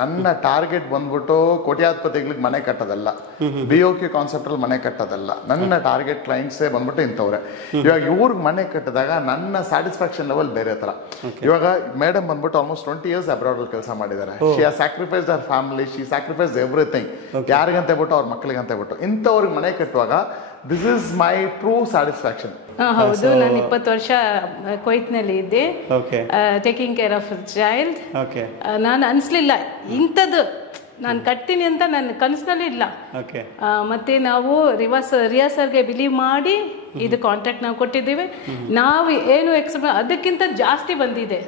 ನನ್ನ ಟಾರ್ಗೆಟ್ ಬಂದ್ಬಿಟ್ಟು ಕೋಟ್ಯಾಧಿಪತಿಗಳಿಗೆ ಮನೆ ಕಟ್ಟೋದಲ್ಲ, BOQ ಕಾನ್ಸೆಪ್ಟ್ ಅಲ್ಲಿ ಮನೆ ಕಟ್ಟೋದಲ್ಲ. ನನ್ನ ಟಾರ್ಗೆಟ್ ಕ್ಲೈಂಟ್ಸೇ ಬಂದ್ಬಿಟ್ಟು ಇಂಥವ್ರೆ. ಇವಾಗ ಇವ್ರಿಗೆ ಮನೆ ಕಟ್ಟಿದಾಗ ನನ್ನ ಸ್ಯಾಟಿಸ್ಫ್ಯಾಕ್ಷನ್ ಲೆವೆಲ್ ಬೇರೆ ತರ. ಇವಾಗ ಮೇಡಮ್ ಬಂದ್ಬಿಟ್ಟು ಆಲ್ಮೋಸ್ಟ್ 20 years ಅಬ್ರಾಡ್ ಅಲ್ಲಿ ಕೆಲಸ ಮಾಡಿದ್ದಾರೆ. ಶಿ ಹ್ಯಾಸ್ ಸ್ಯಾಕ್ರಿಫೈಸ್ಡ್ ಅವರ್ ಫ್ಯಾಮಿಲಿ, ಶಿ ಸ್ಯಾಕ್ರಿಫೈಸ್ಡ್ ಎವ್ರಿಥಿಂಗ್. ಯಾರಿಗಂತ ಬಿಟ್ಟು ಅವ್ರ ಮಕ್ಕಳಿಗಂತ ಬಿಟ್ಟು ಇಂಥವ್ರಿಗೆ ಮನೆ ಕಟ್ಟುವಾಗ this is my true satisfaction. ಹೌದು, ನಾನು 20 ವರ್ಷ ಕುವೈತ್ನಲ್ಲಿ ಇದ್ದೆ, ಟೇಕಿಂಗ್ ಕೇರ್ ಆಫ್ ಚೈಲ್ಡ್. ನಾನು ಅನ್ಸ್ಲಿಲ್ಲ ಇಂಥದ್ದು ನಾನು ಕಟ್ತೀನಿ ಅಂತ ನನ್ನ ಕನಸಿನಲ್ಲಿ ಇಲ್ಲ. ಮತ್ತೆ ನಾವು ರಿಯಾ ಸರ್ಗೆ ಬಿಲೀವ್ ಮಾಡಿ ಇದು ಕಾಂಟ್ರಾಕ್ಟ್ ನಾವು ಕೊಟ್ಟಿದ್ದೀವಿ. ನಾವು ಏನು ಅದಕ್ಕಿಂತ ಜಾಸ್ತಿ ಬಂದಿದೆ.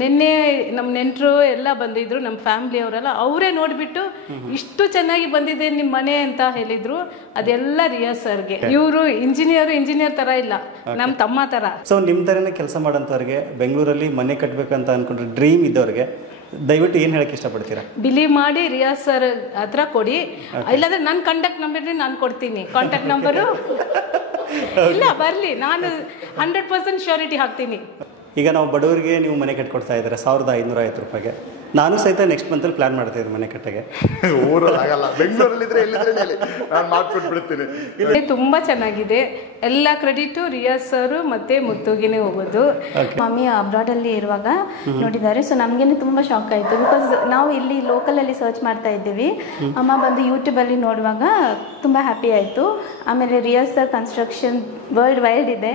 ನಿನ್ನೆ ನಮ್ಮ ನೆಂಟರು ಎಲ್ಲ ಬಂದಿದ್ರು, ನಮ್ಮ ಫ್ಯಾಮಿಲಿ ಅವರೆಲ್ಲ ಅವರೇ ನೋಡ್ಬಿಟ್ಟು ಇಷ್ಟು ಚೆನ್ನಾಗಿ ಬಂದಿದೆ ನಿಮ್ಮ ಮನೆ ಅಂತ ಹೇಳಿದ್ರು. ಅದೆಲ್ಲ ರಿಯಾ ಸರ್ಗೆ. ಇವರು ಇಂಜಿನಿಯರ್ ತರ ಇಲ್ಲ, ನಮ್ಮ ತಮ್ಮ ತರ. ಸೊ ನಿಮ್ ತರನೇ ಕೆಲಸ ಮಾಡೋಂಥವ್ರಿಗೆ ಬೆಂಗಳೂರಲ್ಲಿ ಮನೆ ಕಟ್ಬೇಕಂತ ಅನ್ಕೊಂಡ್ರೆ ಡ್ರೀಮ್ ಇದ್ದವ್ರಿಗೆ ದಯವಿಟ್ಟು ಏನ್ ಹೇಳಕ್ ಇಷ್ಟಪಡ್ತೀರಾ? ಬಿಲೀವ್ ಮಾಡಿ ರಿಯಾ ಸರ್ ಹತ್ರ ಕೊಡಿ, ಇಲ್ಲಾಂದ್ರೆ ನನ್ನ ಕಾಂಟ್ಯಾಕ್ಟ್ ನಂಬರ್ ನಾನು ಕೊಡ್ತೀನಿ. ಕಾಂಟ್ಯಾಕ್ಟ್ ನಂಬರು ಇಲ್ಲ ಬರ್ಲಿ, ನಾನು 100% ಶ್ಯೂರಿಟಿ ಹಾಕ್ತೀನಿ. ಈಗ ನಾವು ಬಡವರಿಗೆ ನೀವು ಮನೆ ಕಟ್ಕೊಡ್ತಾ ಇದ್ದಾರೆ 1550 ರೂಪಾಯಿಗೆ. ನಾನು ಸಹಿತ ನೆಕ್ಸ್ಟ್ ಮಂತಲ್ಲಿ ಪ್ಲಾನ್ ಮಾಡ್ತಾ ಇದ್ದೀನಿ ಮನೆ ಕಟ್ಟಗೆ. ಊರಲ್ಲಿ ಆಗಲ್ಲ, ಬೆಂಗಳೂರಲ್ಲಿದ್ರೆ ನಾನು ಮಾಡ್ಕೊಟ್ಬಿಡ್ತೀನಿ. ಇಲ್ಲಿ ತುಂಬಾ ಚೆನ್ನಾಗಿದೆ. ಎಲ್ಲ ಕ್ರೆಡಿಟ್ ರಿಯಾ ಸರ್ ಮತ್ತೆ ಮುತ್ತುಗಿನೇ ಹೋಗೋದು. ಮಮ್ಮಿ ಅಬ್ರಾಡ್ ಅಲ್ಲಿ ಇರುವಾಗ ನೋಡಿದ್ದಾರೆ. ಸೊ ನಮ್ಗೇನೆ ತುಂಬಾ ಶಾಕ್ ಆಯ್ತು. ಬಿಕಾಸ್ ನಾವು ಇಲ್ಲಿ ಲೋಕಲ್ ಅಲ್ಲಿ ಸರ್ಚ್ ಮಾಡ್ತಾ ಇದ್ದೀವಿ. ಅಮ್ಮ ಬಂದು ಯೂಟ್ಯೂಬ್ ಅಲ್ಲಿ ನೋಡುವಾಗ ತುಂಬಾ ಹ್ಯಾಪಿ ಆಯ್ತು. ಆಮೇಲೆ ರಿಯಾ ಸರ್ ಕನ್ಸ್ಟ್ರಕ್ಷನ್ ವರ್ಲ್ಡ್ ವೈಡ್ ಇದೆ.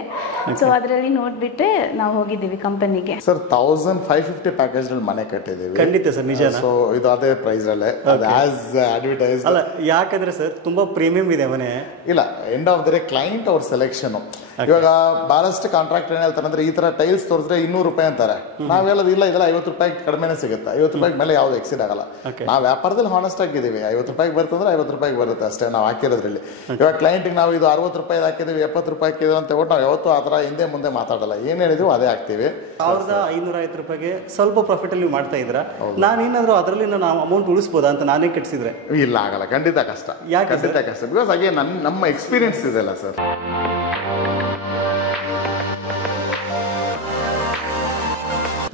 ಸೊ ಅದರಲ್ಲಿ ನೋಡ್ಬಿಟ್ಟೆ ನಾವು ಹೋಗಿದ್ದೀವಿ ಕಂಪನಿಗೆ. ಸರ್ 1550 ಪ್ಯಾಕೇಜ್ ಮನೆ ಕಟ್ಟಿದ್ದೀವಿ. ಖಂಡಿತ ಸರ್, ನಿಜ. ಸೊ ಇದು ಅದೇ ಪ್ರೈಸ್ ಅಲ್ಲೇ ಆಸ್ ಅಡ್ವರ್ಟೈಸ್ ಅಲ್ಲ, ಯಾಕಂದ್ರೆ ಸರ್ ತುಂಬಾ ಪ್ರೀಮಿಯಂ ಇದೆ ಮನೆ. ಇಲ್ಲ, end of the day client ಅವ್ರ ಸೆಲೆಕ್ಷನ್. ಇವಾಗ ಬಹಳಷ್ಟು ಕಾಂಟ್ರಾಕ್ಟ್ ಏನ್ ಹೇಳ್ತಾರೆ ಅಂದ್ರೆ ಈ ತರ ಟೈಲ್ಸ್ ತೋರಿಸಿದ್ರೆ 200 ರೂಪಾಯಿ ಅಂತಾರೆ. ನಾವ್ ಹೇಳೋದು ಇಲ್ಲ, ಇದೆಲ್ಲ 50 ರೂಪಾಯಿ ಕಡಿಮೆನೆ ಸಿಗುತ್ತೆ. 50 ರೂಪಾಯಿ ಮೇಲೆ ಯಾವ್ದು ಎಕ್ಸಿಡ್ ಆಗಲ್ಲ. ನಾವು ವ್ಯಾಪಾರದಲ್ಲಿ ಹಾನೆಸ್ಟ್ ಆಗಿದ್ದೀವಿ. 50 ರೂಪಾಯಿಗೆ ಬರ್ತಂದ್ರೆ 50 ರೂಪಾಯಿಗೆ ಬರುತ್ತೆ ಅಷ್ಟೇ ನಾವು ಹಾಕಿರೋದ್ರಲ್ಲಿ. ಇವಾಗ ಕ್ಲೈಂಟ್ಗೆ ನಾವು ಇದು 60 ರೂಪಾಯಿ ಹಾಕಿದೀವಿ, 70 ರೂಪಾಯಿ ಹಾಕಿದ್ವಿ ಅಂತ ಹೇಳ್ಬಿಟ್ಟು ನಾವು ಯಾವತ್ತೂ ಆ ತರ ಹಿಂದೆ ಮುಂದೆ ಮಾತಾಡಲ್ಲ. ಏನ್ ಹೇಳಿದ್ವಿ ಅದೇ ಹಾಕ್ತಿವಿ. 1550 ರೂಪಾಯಿಗೆ ಸ್ವಲ್ಪ ಪ್ರಾಫಿಟ್ ಅಲ್ಲಿ ನೀವು ಮಾಡ್ತಾ ಇದ್ರ, ನಾನೇನಾದ್ರು ಅದರಲ್ಲಿ ನಾನು ಅಮೌಂಟ್ ಉಳಿಸಬಹುದಾ ಅಂತ ನಾನೇ ಕಟ್ಸಿದ್ರೆ? ಇಲ್ಲ, ಆಗಲ್ಲ, ಖಂಡಿತ ಕಷ್ಟ. ಖಂಡಿತ ಕಷ್ಟ. ಬಿಕಾಸ್ ಹಾಗೆ ನಮ್ಮ ಎಕ್ಸ್ಪೀರಿಯನ್ಸ್ ಇದೆಲ್ಲ ಸರ್.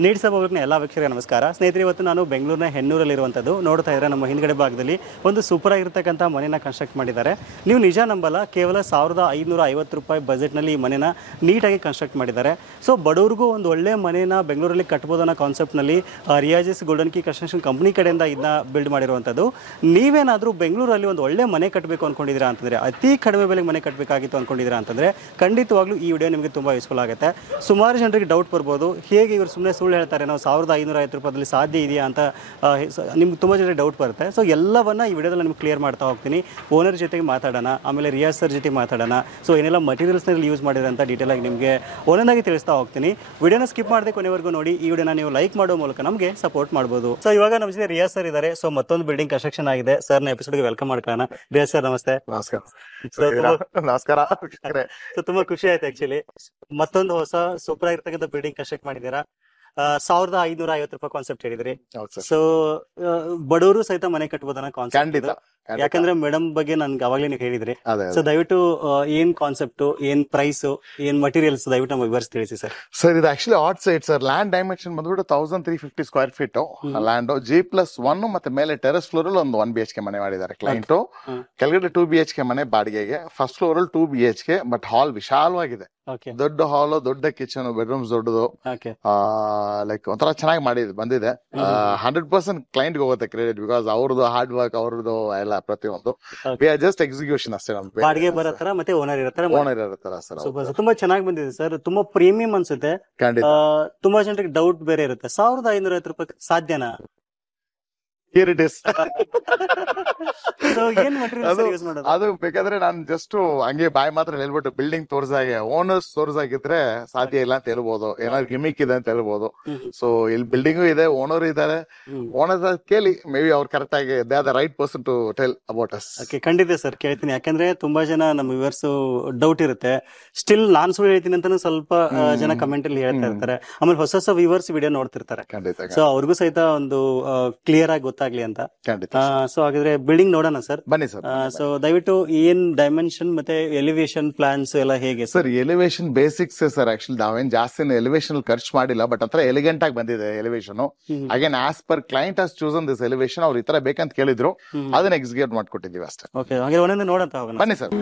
ನೀಡ್ ಸಭೆಗೆ ಎಲ್ಲ ವೀಕ್ಷಕರಿಗೆ ನಮಸ್ಕಾರ. ಸ್ನೇಹಿತರೆ, ಇವತ್ತು ನಾನು ಬೆಂಗಳೂರಿನ ಹೆನ್ನೂರಲ್ಲಿರುವಂಥದ್ದು ನೋಡ್ತಾ ಇದ್ರೆ ನಮ್ಮ ಹಿಂದ್ಗಡೆ ಭಾಗದಲ್ಲಿ ಒಂದು ಸೂಪರ್ ಆಗಿರ್ತಕ್ಕಂಥ ಮನೆಯನ್ನು ಕನ್ಸ್ಟ್ರಕ್ಟ್ ಮಾಡಿದ್ದಾರೆ. ನೀವು ನಿಜ ನಂಬಲ್ಲ, ಕೇವಲ 1550 ರೂಪಾಯಿ ಬಜೆಟ್ನಲ್ಲಿ ಈ ಮನೆನ ನೀಟಾಗಿ ಕನ್ಸ್ಟ್ರಕ್ಟ್ ಮಾಡಿದ್ದಾರೆ. ಸೊ ಬಡವ್ರಿಗೂ ಒಂದು ಒಳ್ಳೆ ಮನೆಯನ್ನು ಬೆಂಗಳೂರಲ್ಲಿ ಕಟ್ಬೋದು ಅನ್ನೋ ಕಾನ್ಸೆಪ್ಟ್ನಲ್ಲಿ ರಿಯಾಜಿಸ್ ಗೋಲ್ಡನ್ ಕೀ ಕನ್ಸ್ಟ್ರಕ್ಷನ್ ಕಂಪ್ನಿ ಕಡೆಯಿಂದ ಇದನ್ನ ಬಿಲ್ಡ್ ಮಾಡಿರುವಂಥದ್ದು. ನೀವೇನಾದರೂ ಬೆಂಗಳೂರಲ್ಲಿ ಒಂದು ಒಳ್ಳೆ ಮನೆ ಕಟ್ಟಬೇಕು ಅಂದ್ಕೊಂಡಿದ್ದೀರಾ ಅಂತಂದರೆ, ಅತಿ ಕಡಿಮೆ ಬೆಲೆಗೆ ಮನೆ ಕಟ್ಟಬೇಕಾಗಿತ್ತು ಅಂದ್ಕೊಂಡಿದ್ದೀರಾ ಅಂತಂದರೆ ಖಂಡಿತವಾಗ್ಲೂ ಈ ವಿಡಿಯೋ ನಿಮಗೆ ತುಂಬ ಯೂಸ್ಫುಲ್ ಆಗುತ್ತೆ. ಸುಮಾರು ಜನರಿಗೆ ಡೌಟ್ ಬರ್ಬೋದು, ಹೇಗೆ ಇವರು ಸುಮ್ಮನೆ ಸುಳ್ಳು ಹೇಳ್ತಾರೆ, ನಾವು 1550 ರೂಪಾಯಿದಲ್ಲಿ ಸಾಧ್ಯ ಇದೆಯಾ ಅಂತ ನಿಮ್ಗೆ ತುಂಬ ಜನರಿಗೆ ಡೌಟ್ ಬರುತ್ತೆ. ಸೊ ಎಲ್ಲವನ್ನ ಈ ವಿಡಿಯೋದಲ್ಲಿ ನಿಮ್ಗೆ ಕ್ಲಿಯರ್ ಮಾಡ್ತಾ ಹೋಗ್ತೀನಿ. ಓನರ್ ಜೊತೆಗೆ ಮಾತಾಡೋಣ, ಆಮೇಲೆ ರಿಯಾಜ್ ಸರ್ ಜೊತೆ ಮಾತಾಡೋಣ. ಸೊ ಏನೆಲ್ಲ ಮಟೀರಿಯಲ್ಸ್ನಲ್ಲಿ ಯೂಸ್ ಮಾಡಿದ್ರೆ ಅಂತ ಡೀಟೇಲಾಗಿ ನಿಮಗೆ ಒಂದೊಂದಾಗಿ ತಿಳಿಸ್ತಾ ಹೋಗ್ತೀನಿ. ವಿಡಿಯೋನ ಸ್ಕಿಪ್ ಮಾಡದೆ ಕೊನೆವರೆಗೂ ನೋಡಿ. ಈ ವಿಡಿಯೋನ ನೀವು ಲೈಕ್ ಮಾಡೋ ಮೂಲಕ ನಮಗೆ ಸಪೋರ್ಟ್ ಮಾಡ್ಬೋದು. ಸೊ ಇವಾಗ ನಮ್ಮ ಜೊತೆ ರಿಯಾಜ್ ಸರ್ ಇದ್ದಾರೆ. ಸೊ ಮತ್ತೊಂದು ಬಿಲ್ಡಿಂಗ್ ಕನ್ಸ್ಟ್ರಕ್ಷನ್ ಆಗಿದೆ. ಸರ್ನ ಎಪಿಸೋಡ್ಗೆ ವೆಲ್ಕಮ್ ಮಾಡ್ಕೊಳ್ಳೋಣ. ರಿಯಾಜ್ ಸರ್ ನಮಸ್ತೆ. ನಮಸ್ಕಾರ. ತುಂಬಾ ಖುಷಿ ಆಯ್ತು ಆಕ್ಚುಲಿ. ಮತ್ತೊಂದು ಹೊಸ ಸೂಪರ್ ಆಗಿರ್ತಕ್ಕಂಥ ಬಿಲ್ಡಿಂಗ್ ಕನ್ಸ್ಟ್ರಕ್ಟ್ ಮಾಡಿದ್ದೀರಾ. 1550 ರೂಪಾಯಿ ಕಾನ್ಸೆಪ್ಟ್ ಹೇಳಿದ್ರಿ. ಸೊ ಬಡವರು ಸಹಿತ ಮನೆ ಕಟ್ಬೋದನ್ನ ಕಾನ್ಸೆಪ್ಟ್. ಯಾಕಂದ್ರೆ ಮೇಡಮ್ ಬಗ್ಗೆ ನನ್ಗೆ ಅವಾಗ್ಲೇ ನೀವು ಹೇಳಿದ್ರಿ. ಸೊ ದಯವಿಟ್ಟು ಏನ್ ಕಾನ್ಸೆಪ್ಟ್, ಏನ್ ಪ್ರೈಸ್, ಏನ್ ಮಟೀರಿಯಲ್ಸ್ ದಯವಿಟ್ಟು ನಮಗೆ ವಿವರಿಸಿ ತಿಳಿಸಿ ಸರ್. ಸರ್ ಇದು ಆಕ್ಚುಲಿ ಆಟ್ ಸೈಟ್ ಸರ್. ಲ್ಯಾಂಡ್ ಡೈಮೆನ್ಷನ್ ಬಂದ್ಬಿಟ್ಟು 1350 ಸ್ಕ್ವೇರ್ ಫೀಟ್ ಲ್ಯಾಂಡ್, G+1 ಮತ್ತೆ ಮೇಲೆ ಟೆರೆಸ್ ಫ್ಲೋರ್ ಅಲ್ಲಿ ಒಂದು 1 BHK ಮನೆ ಮಾಡಿದ್ದಾರೆ ಕ್ಲೈಂಟ್. ಕೆಳಗಡೆ 2 BHK ಮನೆ ಬಾಡಿಗೆಗೆ. ಫಸ್ಟ್ ಫ್ಲೋರ್ ಅಲ್ಲಿ 2 BHK, ಬಟ್ ಹಾಲ್ ವಿಶಾಲವಾಗಿದೆ. ದೊಡ್ಡ ಹಾಲ್, ದೊಡ್ಡ ಕಿಚನ್, ಬೆಡ್ರೂಮ್ಸ್ ದೊಡ್ಡದು. ಲೈಕ್ ಒಂಥರ ಚೆನ್ನಾಗಿ ಬಂದಿದೆ. 100% ಕ್ಲೈಂಟ್ ಹೋಗುತ್ತೆ ಕ್ರೆಡಿಟ್. ಬಿಕಾಸ್ ಅವ್ರದ್ದು ಹಾರ್ಡ್ ವರ್ಕ್, ಅವ್ರದ್ದು ಎಲ್ಲ ಪ್ರತಿಯೊಂದು ಜಸ್ಟ್ ಎಕ್ಸಿಕ್ಯೂಷನ್ ಅಷ್ಟೇ. ನಮ್ಗೆ ಬಾಡಿಗೆ ಬರತ್ತರ ಮತ್ತೆ ಓನರ್ ಇರತ್ತರ ಸರ್. ತುಂಬಾ ಚೆನ್ನಾಗಿ ಬಂದಿದೆ ಸರ್. ತುಂಬಾ ಪ್ರೀಮಿಯಂ ಅನ್ಸುತ್ತೆ. ತುಂಬಾ ಜನರಿಗೆ ಡೌಟ್ ಬೇರೆ ಇರುತ್ತೆ, 1550 ರೂಪಾಯಿ ಸಾಧ್ಯನಾ? Here it is. ಅದು ಬೇಕಾದ್ರೆ ನಾನು ಜಸ್ಟ್ ಹಂಗೆ ಬಾಯಿ ಮಾತ್ರ ಹೇಳ್ಬಿಟ್ಟು ಬಿಲ್ಡಿಂಗ್ ತೋರ್ಸಾಗೆ ಓನರ್ಸ್ ತೋರ್ಸಾಗಿದ್ರೆ ಸಾಧ್ಯ ಇಲ್ಲ ಅಂತ ಹೇಳ್ಬೋದು. ಏನಾದ್ರು ಗಿಮಿಕ್ ಇದೆ ಅಂತ ಹೇಳ್ಬೋದು. ಸೊ ಇಲ್ಲಿ ಬಿಲ್ಡಿಂಗು ಇದೆ, ಓನರ್ ಇದ್ದಾರೆ. ಓನರ್ ಕೇಳಿ, ಮೇ ಬಿ ಅವ್ರು ಕರೆಕ್ಟ್ ಆಗಿ they are the right person to tell about us. ಖಂಡಿತ ಸರ್ ಕೇಳ್ತೀನಿ. ಯಾಕಂದ್ರೆ ತುಂಬಾ ಜನ ನಮ್ಮ ವ್ಯೂವರ್ಸ್ ಡೌಟ್ ಇರುತ್ತೆ. ಸ್ಟಿಲ್ ನಾನ್ ಸುಳ್ಳು ಹೇಳ್ತೀನಿ ಅಂತಾನು ಸ್ವಲ್ಪ ಜನ ಕಮೆಂಟ್ ಅಲ್ಲಿ ಹೇಳ್ತಾ ಇರ್ತಾರೆ. ಆಮೇಲೆ ಹೊಸ ವ್ಯೂವರ್ಸ್ ವಿಡಿಯೋ ನೋಡ್ತಿರ್ತಾರೆ. ಸೊ ಅವ್ರಿಗೂ ಸಹಿತ ಒಂದು ಕ್ಲಿಯರ್ ಆಗಿ ಗೊತ್ತಾಗ ಆಗ್ಲಿ ಅಂತ. ಖಂಡಿತ ಸೊ ಹಾಗಾದ್ರೆ ಬಿಲ್ಡಿಂಗ್ ನೋಡೋಣ ಸರ್. ಬನ್ನಿ ಸರ್. ಸೊ ದಯವಿಟ್ಟು ಏನ್ ಡೈಮೆನ್ಷನ್ ಮತ್ತೆ ಎಲಿವೇಶನ್ ಪ್ಲಾನ್ಸ್ ಎಲ್ಲ ಹೇಗೆ sir? Elevation basics sir. Actually ನಾವೇನ್ ಜಾಸ್ತಿ ಎಲಿವೇಶನ್ ಖರ್ಚು ಮಾಡಿಲ್ಲ, ಬಟ್ ಹತ್ರ ಎಲಿಗೆಂಟ್ ಆಗಿ ಬಂದಿದೆ elevation. Again as per client has chosen this elevation. ಅವ್ರು ಈ ತರ ಬೇಕಂತ ಕೇಳಿದ್ರು, ಅದನ್ನ ಎಕ್ಸಿಕ್ಯೂಟ್ ಮಾಡ್ಕೊಟ್ಟಿದೀವಿ ಅಷ್ಟೇ. ಓಕೆ, ಹಾಗೆ ಒಂದೊಂದು ನೋಡಂತ ಹೋಗೋಣ. ಬನ್ನಿ ಸರ್.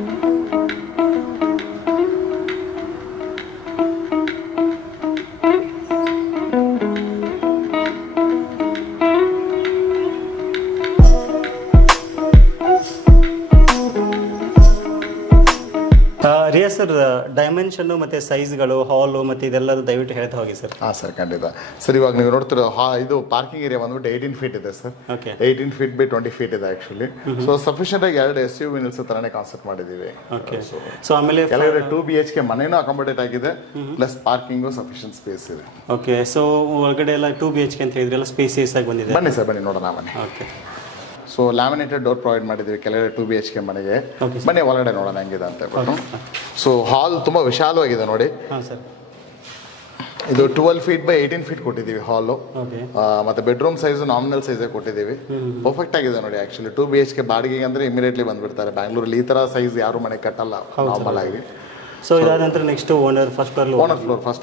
ರಿಯಾ ಸರ್, ಡೈಮೆನ್ಷನ್ ಮತ್ತೆ ಸೈಜ್ಗಳು, ಹಾಲ್ ಮತ್ತೆ ಇದೆಲ್ಲ ದಯವಿಟ್ಟು ಹೇಳ್ತಾ ಹೋಗಿ ಸರ್. ಹಾ ಸರ್, ಖಂಡಿತ ಸರ್. ಇವಾಗ ನೀವು ನೋಡ್ತೀರ, ಇದು ಪಾರ್ಕಿಂಗ್ ಏರಿಯಾ ಬಂದ್ಬಿಟ್ಟು 18 ಫೀಟ್ ಇದೆ ಸರ್. 18 ಫೀಟ್ ಬೈ 20 ಫೀಟ್ ಇದೆ ಆಕ್ಚುಲಿ. ಸೊ ಸಫಿಷಿಯಂಟ್ ಆಗಿ 2 SUV ನಿಲ್ಸೋ ತರಾನೇ ಕಾನ್ಸೆಪ್ಟ್ ಮಾಡಿದೀವಿ. ಸೊ ಆಮೇಲೆ ಕೆಳಗಡೆ 2 BHK ಮನೆನೂ ಅಕಾಮಡೇಟ್ ಆಗಿದೆ, ಪ್ಲಸ್ ಪಾರ್ಕಿಂಗು ಸಫಿಷಿಯಂಟ್ ಸ್ಪೇಸ್ ಇದೆ. ಓಕೆ, ಸೊ ಒಳಗಡೆ ಎಲ್ಲ 2 BHK ಅಂತ ಹೇಳಿದ್ರಲ್ಲ, ಸ್ಪೇಸಿಯಸ್ ಆಗಿ ಬಂದಿದೆ. ಬನ್ನಿ ಸರ್, ಬನ್ನಿ ನೋಡೋಣ ಮನೆ. Okay, so laminated door provide ಮಾಡಿದ್ದೀವಿ ಕೆಳಗಡೆ 2 BHK ಮನೆಗೆ. ಬನ್ನಿ ಒಳಗಡೆ ನೋಡೋಣ ಹೆಂಗಿದೆ ಅಂತ ಹೇಳ್ಬಿಟ್ಟು. ಸೊ ಹಾಲ್ ತುಂಬಾ ವಿಶಾಲವಾಗಿದೆ ನೋಡಿ. ಇದು 12 ಫೀಟ್ ಬೈ 18 ಫೀಟ್ ಕೊಟ್ಟಿದ್ದೀವಿ ಹಾಲು. ಮತ್ತೆ ಬೆಡ್ರೂಮ್ ಸೈಜ್ ನಾಮಿನಲ್ ಸೈಜ್ ಕೊಟ್ಟಿದ್ದೀವಿ. ಪರ್ಫೆಕ್ಟ್ ಆಗಿದೆ ನೋಡಿ. ಆಕ್ಚುಲಿ 2 BHK ಬಾಡಿಗೆಗೆ ಅಂದ್ರೆ ಇಮಿಡಿಯೇಟ್ಲಿ ಬಂದ್ಬಿಡ್ತಾರೆ. ಬ್ಯಾಂಗ್ಳೂರಲ್ಲಿ ಈ ತರ ಸೈಜ್ ಯಾರು ಮನೆ ಕಟ್ಟಲ್ಲ ನಾರ್ಮಲ್ ಆಗಿ. ಸೊ ಇದಾದ ನಂತರ ನೆಕ್ಸ್ಟ್ ಓನರ್ ಫಸ್ಟ್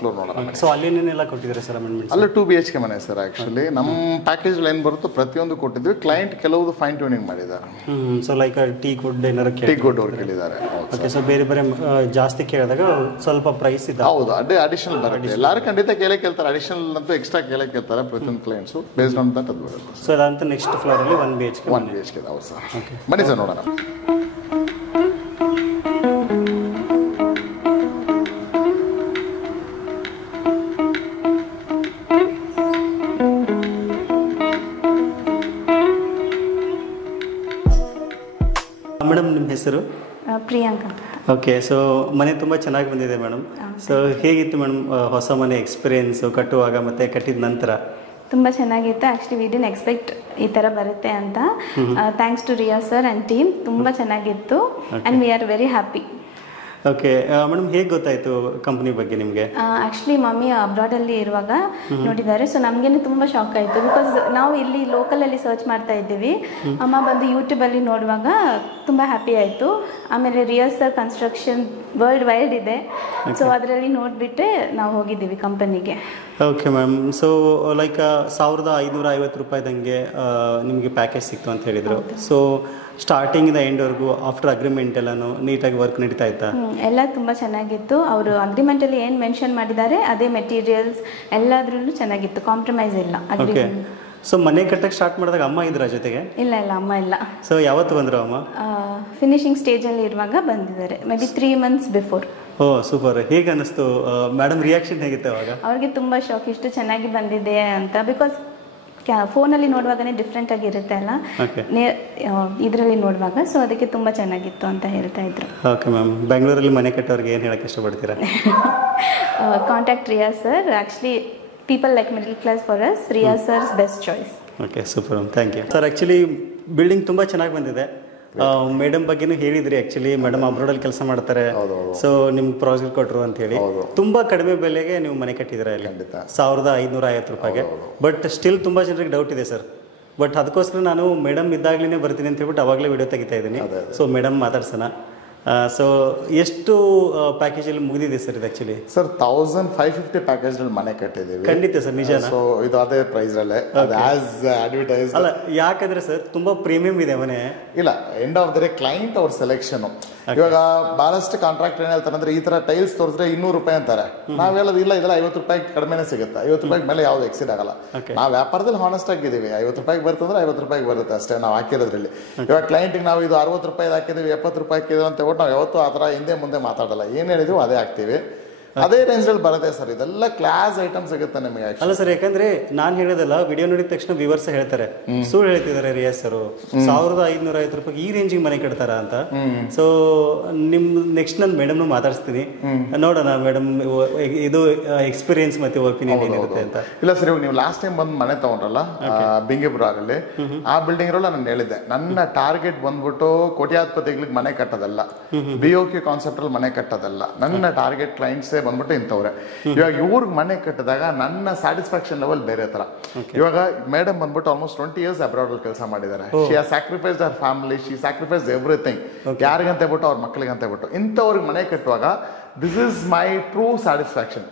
ಫ್ಲೋರ್ ನೋಡೋಣ. ಸೊ ಅಲ್ಲಿ ಏನೆಲ್ಲ ಕೊಟ್ಟಿದ್ದಾರೆ ಸರ್ ಅಮೆಂಡ್ಮೆಂಟ್ಸ್? ಅಲ್ಲಿ 2 BHK ಮನೆ ಸರ್. ಆಕ್ಚುಲಿ ನಮ್ಮ ಪ್ಯಾಕೇಜ್ ಏನ್ ಬರುತ್ತೋ ಪ್ರತಿಯೊಂದು ಕೊಟ್ಟಿದ್ವಿ. ಕ್ಲೈಂಟ್ ಕೆಲವುದು ಫೈನ್ ಟ್ಯೂನಿಂಗ್ ಮಾಡಿದ್ದಾರೆ. ಸೊ ಲೈಕ್ ಟೀ ಗುಡ್ ಏನಾರು ಟೀ ಗುಡ್ ಅವ್ರು ಕೇಳಿದ್ದಾರೆ. ಓಕೆ, ಸೊ ಬೇರೆ ಬೇರೆ ಜಾಸ್ತಿ ಕೇಳಿದಾಗ ಸ್ವಲ್ಪ ಪ್ರೈಸ್ ಇದೆ. ಹೌದು, ಅಡಿಷನಲ್ ಬರುತ್ತೆ. ಎಲ್ಲರೂ ಖಂಡಿತ ಕೇಳ್ತಾರೆ. ಅಡಿಷನಲ್ ಅಂತೂ ಎಕ್ಸ್ಟ್ರಾ ಕೇಳ್ತಾರೆ ಪ್ರತಿಯೊಂದು ಕ್ಲೈಂಟ್ಸ್ ಬೇಸ್ಡ್ ಆನ್ ದಟ್ ಅದು ಬರುತ್ತೆ. ಸೊ ಅದಂತ ನೆಕ್ಸ್ಟ್ ಫ್ಲೋರ್ ಅಲ್ಲಿ 1 BHK. ಹೌದು ಸರ್. ಬನ್ನಿ ಸರ್ ನೋಡೋಣ. ಮೇಡಮ್, ನಿಮ್ಮ ಹೆಸರು? ಪ್ರಿಯಾಂಕಾ. ಓಕೆ, ಸೊ ಮನೆ ತುಂಬ ಚೆನ್ನಾಗಿ ಬಂದಿದೆ ಮೇಡಮ್. ಸೊ ಹೇಗಿತ್ತು ಮೇಡಮ್ ಹೊಸ ಮನೆ ಎಕ್ಸ್ಪೀರಿಯನ್ಸು ಕಟ್ಟುವಾಗ ಮತ್ತೆ ಕಟ್ಟಿದ ನಂತರ? ತುಂಬ ಚೆನ್ನಾಗಿತ್ತು. ಆ್ಯಕ್ಚುಲಿ ವಿ ಡಿಡ್ಂಟ್ ಎಕ್ಸ್ಪೆಕ್ಟ್ ಈ ಥರ ಬರುತ್ತೆ ಅಂತ. Thanks to Riya sir and team. ತುಂಬ ಚೆನ್ನಾಗಿತ್ತು and we are very happy. Okay madam, ಹೇಗೆ ಗೊತ್ತಾಯಿತು ಕಂಪ್ನಿ ಬಗ್ಗೆ ನಿಮಗೆ? ಆ್ಯಕ್ಚುಲಿ ಮಮ್ಮಿ ಅಬ್ರಾಡಲ್ಲಿ ಇರುವಾಗ ನೋಡಿದ್ದಾರೆ. ಸೊ ನಮಗೇನೆ ತುಂಬ ಶಾಕ್ ಆಯಿತು. ಬಿಕಾಸ್ ನಾವು ಇಲ್ಲಿ ಲೋಕಲಲ್ಲಿ ಸರ್ಚ್ ಮಾಡ್ತಾ ಇದ್ದೀವಿ. ಅಮ್ಮ ಬಂದು ಯೂಟ್ಯೂಬಲ್ಲಿ ನೋಡುವಾಗ ತುಂಬ ಹ್ಯಾಪಿ ಆಯಿತು. ಆಮೇಲೆ ರಿಯಾ ಸರ್ ಕನ್ಸ್ಟ್ರಕ್ಷನ್ ವರ್ಲ್ಡ್ ವೈಡ್ ಇದೆ. ಸೊ ಅದರಲ್ಲಿ ನೋಡಿಬಿಟ್ಟೆ ನಾವು ಹೋಗಿದ್ದೀವಿ ಕಂಪನಿಗೆ. Okay ma'am. ಸೊ ಲೈಕ್ 1550 ರೂಪಾಯಿದಂಗೆ ನಿಮಗೆ ಪ್ಯಾಕೇಜ್ ಸಿಕ್ತು ಅಂತ ಹೇಳಿದರು. ಸೊ ಸ್ಟಾರ್ಟಿಂಗಿಂದ ಎಂಡ್ವರೆಗೂ ಆಫ್ಟರ್ ಅಗ್ರಿಮೆಂಟ್ ಎಲ್ಲನೂ ನೀಟಾಗಿ ವರ್ಕ್ ನಡೀತಾ ಇತ್ತಾ? ಎಲ್ಲ ತುಂಬ ಚೆನ್ನಾಗಿತ್ತು. ಅವರು ಅಗ್ರಿಮೆಂಟಲ್ಲಿ ಏನು ಮೆನ್ಷನ್ ಮಾಡಿದ್ದಾರೆ ಅದೇ ಮೆಟೀರಿಯಲ್ಸ್ ಎಲ್ಲದ್ರಲ್ಲೂ ಚೆನ್ನಾಗಿತ್ತು. ಕಾಂಪ್ರಮೈಸ್ ಇಲ್ಲ. ಓಕೆ, ಸೊ ಮನೆ ಕಟ್ಟಕ್ಕೆ ಸ್ಟಾರ್ಟ್ ಮಾಡಿದಾಗ ಅಮ್ಮ ಇದ್ರ ಜೊತೆಗೆ? ಇಲ್ಲ, ಅಮ್ಮ ಇಲ್ಲ. ಸೊ ಯಾವತ್ತು ಬಂದರು ಅಮ್ಮ? ಫಿನಿಶಿಂಗ್ ಸ್ಟೇಜಲ್ಲಿ ಇರುವಾಗ ಬಂದಿದ್ದಾರೆ. Maybe 3 months before. Oh super. ಹೇಗೆ ಅನ್ನಿಸ್ತು ಮೇಡಮ್? ರಿಯಾಕ್ಷನ್ ಹೇಗಿತ್ತು ಅವಾಗ? ಅವ್ರಿಗೆ ತುಂಬ ಶಾಕ್, ಇಷ್ಟು ಚೆನ್ನಾಗಿ ಬಂದಿದೆ ಅಂತ. ಬಿಕಾಸ್ ಫೋನಲ್ಲಿ ನೋಡುವಾಗನೇ ಡಿಫ್ರೆಂಟ್ ಆಗಿರುತ್ತೆ ಅಲ್ಲ, ಇದರಲ್ಲಿ ನೋಡುವಾಗ. ಸೊ ಅದಕ್ಕೆ ತುಂಬ ಚೆನ್ನಾಗಿತ್ತು ಅಂತ ಹೇಳ್ತಾ ಇದ್ರು. ಓಕೆ ಮ್ಯಾಮ್, ಬೆಂಗಳೂರಲ್ಲಿ ಮನೆ ಕಟ್ಟೋರಿಗೆ ಏನು ಹೇಳಕ್ಕೆ ಇಷ್ಟಪಡ್ತೀರಾ? Contact Riya sir. Actually people like middle class for us, Riya sir's best choice. Okay, super, thank you. Sir, actually building ತುಂಬ ಚೆನ್ನಾಗಿ ಬಂದಿದೆ. ಮೇಡಮ್ ಬಗ್ಗೆನೂ ಹೇಳಿದ್ರಿ. ಆಕ್ಚುಲಿ ಮೇಡಮ್ ಅಬ್ರಾಡಲ್ಲಿ ಕೆಲಸ ಮಾಡ್ತಾರೆ. ಸೊ ನಿಮ್ಗೆ ಪ್ರಾಜೆಕ್ಟ್ ಕೊಟ್ಟರು ಅಂತ ಹೇಳಿ ತುಂಬಾ ಕಡಿಮೆ ಬೆಲೆಗೆ ನೀವು ಮನೆ ಕಟ್ಟಿದ್ದೀರಾ ಇಲ್ಲಿ 1550 ರೂಪಾಯಿಗೆ. ಬಟ್ ಸ್ಟಿಲ್ ತುಂಬಾ ಜನರಿಗೆ ಡೌಟ್ ಇದೆ ಸರ್. ಬಟ್ ಅದಕ್ಕೋಸ್ಕರ ನಾನು ಮೇಡಮ್ ಇದ್ದಾಗಲೇ ಬರ್ತೀನಿ ಅಂತ ಹೇಳ್ಬಿಟ್ಟು ಅವಾಗಲೇ ವಿಡಿಯೋ ತೆಗಿತಾ ಇದ್ದೀನಿ. ಸೊ ಮೇಡಮ್ ಮಾತಾಡ್ಸೋಣ. ಸೊ ಎಷ್ಟು ಪ್ಯಾಕೇಜಲ್ಲಿ ಮುಗಿದಿದೆ ಸರ್ ಇದು? ಆಕ್ಚುಲಿ ಸರ್ 1550 ಪ್ಯಾಕೇಜ್ ಮನೆ ಕಟ್ಟಿದ್ದೀವಿ. ಖಂಡಿತ ಸರ್, ನಿಜ. ಸೊ ಇದು ಅದೇ ಪ್ರೈಸ್ ಅಲ್ಲೇ ಅಡ್ವರ್ಟೈಸ್ ಅಲ್ಲ, ಯಾಕಂದ್ರೆ ಸರ್ ತುಂಬಾ ಪ್ರೀಮಿಯಂ ಇದೆ ಮನೆ. ಇಲ್ಲ, end of the day client ಅವ್ರ ಸೆಲೆಕ್ಷನ್. ಇವಾಗ ಬಹಳಷ್ಟು ಕಾಂಟ್ರಾಕ್ಟ್ ಏನ್ ಹೇಳ್ತಾರೆ ಅಂದ್ರೆ, ಈ ತರ ಟೈಲ್ಸ್ ತೋರಿಸಿದ್ರೆ 200 ರೂಪಾಯಿ ಅಂತಾರೆ. ನಾವ್ ಹೇಳೋದು ಇಲ್ಲ, ಇದೆಲ್ಲ 50 ರೂಪಾಯಿ ಕಡಿಮೆನೆ ಸಿಗುತ್ತೆ. 50 ರೂಪಾಯಿ ಮೇಲೆ ಯಾವ್ದು ಎಕ್ಸಿಡ್ ಆಗಲ್ಲ. ನಾವು ವ್ಯಾಪಾರದಲ್ಲಿ ಹಾನೆಸ್ಟ್ ಆಗಿದ್ದೀವಿ. 50 ರೂಪಾಯಿಗೆ ಬರ್ತಂದ್ರೆ 50 ರೂಪಾಯಿಗೆ ಬರುತ್ತೆ ಅಷ್ಟೇ ನಾವು ಹಾಕಿರೋದ್ರಲ್ಲಿ. ಇವಾಗ ಕ್ಲೈಂಟ್ಗೆ ನಾವು ಇದು 60 ರೂಪಾಯಿ ಹಾಕಿದೀವಿ, 70 ರೂಪಾಯಿ ಹಾಕಿದ್ವಿ ಅಂತ ಹೇಳ್ಬಿಟ್ಟು ನಾವು ಯಾವತ್ತೂ ಆ ಥರ ಹಿಂದೆ ಮುಂದೆ ಮಾತಾಡಲ್ಲ. ಏನ್ ಹೇಳಿದ್ವಿ ಅದೇ ಹಾಕ್ತಿವಿ. ಅದೇ ರೇಂಜ್ ಅಲ್ಲಿ ಬರುತ್ತೆ ಸರ್. ಇದೆಲ್ಲ ಕ್ಲಾಸ್ ಐಟಮ್ ಸಿಗುತ್ತೆ ನಿಮಗೆ. ಅಲ್ಲ ಸರ್, ಯಾಕಂದ್ರೆ ನಾನ್ ಹೇಳೋದಲ್ಲ, ವಿಡಿಯೋ ನೋಡಿದ ತಕ್ಷಣ ವ್ಯೂವರ್ಸ್ ಹೇಳ್ತಾರೆ ಸುಳ್ಳು ಹೇಳ್ತಿದ್ದಾರೆ ರಿಯಾ ಸರ್ 1550 ರೂಪಾಯಿ ಈ ರೇಂಜಿಗೆ ಮನೆ ಕಟ್ತಾರ ಅಂತ. ಸೊ ನಿಮ್ ನೆಕ್ಸ್ಟ್ ನಾನು ಮೇಡಮ್ ಮಾತಾಡ್ಸ್ತೀನಿ, ನೋಡೋಣ ಮೇಡಮ್ ಇದು ಎಕ್ಸ್ಪೀರಿಯನ್ಸ್ ಮತ್ತೆ ಒಪಿನಿಯನ್ ಏನಿರುತ್ತೆ ಅಂತ. ಇಲ್ಲ ಸರ್, ನೀವು ಲಾಸ್ಟ್ ಟೈಮ್ ಬಂದು ಮನೆ ತಗೊಂಡ್ರಲ್ಲ ಬಿಂಗಿಪುರಲ್ಲಿ, ಆ ಬಿಲ್ಡಿಂಗ್ ಇರೋಲ್ಲ ನಾನು ಹೇಳಿದ್ದೆ, ನನ್ನ ಟಾರ್ಗೆಟ್ ಬಂದ್ಬಿಟ್ಟು ಕೋಟ್ಯಾಧಿಪತಿಗಳಿಗೆ ಮನೆ ಕಟ್ಟೋದಲ್ಲ, BOQ ಕಾನ್ಸೆಪ್ಟ್ ಅಲ್ಲಿ ಮನೆ ಕಟ್ಟೋದಲ್ಲ. ನನ್ನ ಟಾರ್ಗೆಟ್ ಕ್ಲೈಂಟ್ಸ್ ಬಂದ್ಬಿಟ್ಟು ಇಂಥವ್ರೆ. ಇವಾಗ ಇವ್ರಿಗೆ ಮನೆ ಕಟ್ಟಿದಾಗ ನನ್ನ ಸ್ಯಾಟಿಸ್ಫ್ಯಾಕ್ಷನ್ ಲೆವೆಲ್ ಬೇರೆ ತರ. ಇವಾಗ ಮೇಡಮ್ ಬಂದ್ಬಿಟ್ಟು ಆಲ್ಮೋಸ್ಟ್ 20 years ಅಬ್ರಾಡ್ ಅಲ್ಲಿ ಕೆಲಸ ಮಾಡಿದ್ದಾರೆ. ಶಿ ಹ್ಯಾಸ್ ಸ್ಯಾಕ್ರಿಫೈಸ್ಡ್ ಅವರ್ ಫ್ಯಾಮಿಲಿ, ಶಿ ಸ್ಯಾಕ್ರಿಫೈಸ್ಡ್ ಎವ್ರಿಥಿಂಗ್. ಯಾರಿಗಂತ ಬಿಟ್ಟು ಅವ್ರ ಮಕ್ಕಳಿಗಂತ ಬಿಟ್ಟು ಇಂಥವ್ರಿಗೆ ಮನೆ ಕಟ್ಟುವಾಗ this is my true satisfaction.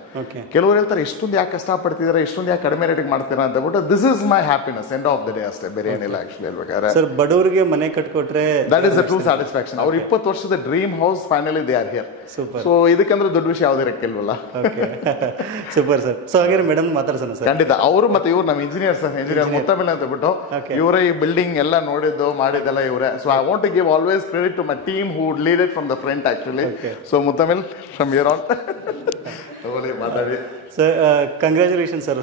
ಕೆಲವರು ಹೇಳ್ತಾರೆ ಇಷ್ಟೊಂದು ಯಾಕೆ ಕಷ್ಟಪಡ್ತಿದ್ದಾರೆ, ಇಷ್ಟೊಂದು ಯಾಕೆ ಕಡಿಮೆ ರೇಟಿಗೆ ಮಾಡ್ತೀರಾ ಅಂತ ಬಿಟ್ಟು this is my happiness end of the day ಅಷ್ಟೇ, ಬೇರೆ ಏನಿಲ್ಲ. ಆಕ್ಚುಲಿ ಹೇಳ್ಬೇಕಾದ್ರೆ ಸರ್ ಬಡವರಿಗೆ ಮನೆ ಕಟ್ಕೊಟ್ರೆ that is the true satisfaction. ಅವ್ರ 20 ವರ್ಷದ dream house finally they are here. So ಇದಕ್ಕಂದ್ರೆ ದೊಡ್ಡ ವಿಷಯ ಯಾವುದೇ ಇರಕ್ಕಿಲ್ವಲ್ಲ. Super sir. ಸೊ ಹಾಗೆ ಮೇಡಮ್ ಮಾತಾಡ್ಸೋಣ ಸರ್. ಖಂಡಿತ. ಅವರು ಮತ್ತೆ ಇವ್ರು ನಮ್ಮ ಇಂಜಿನಿಯರ್ ಸರ್, ಇಂಜಿನಿಯರ್ ಮುತ್ತಮಿಲ್ ಅಂತ ಬಿಟ್ಟು ಇವರೇ ಈ ಬಿಲ್ಡಿಂಗ್ ಎಲ್ಲ ನೋಡಿದ್ದು ಮಾಡಿದ್ದೆಲ್ಲ ಇವರೇ. So I want to give always credit to my team who lead it from the front actually. So Muthamil from here on ಮಾತಾಡಿ ಸರ್. ಕಂಗ್ರ್ಯಾಚುಲೇಷನ್ ಸರ್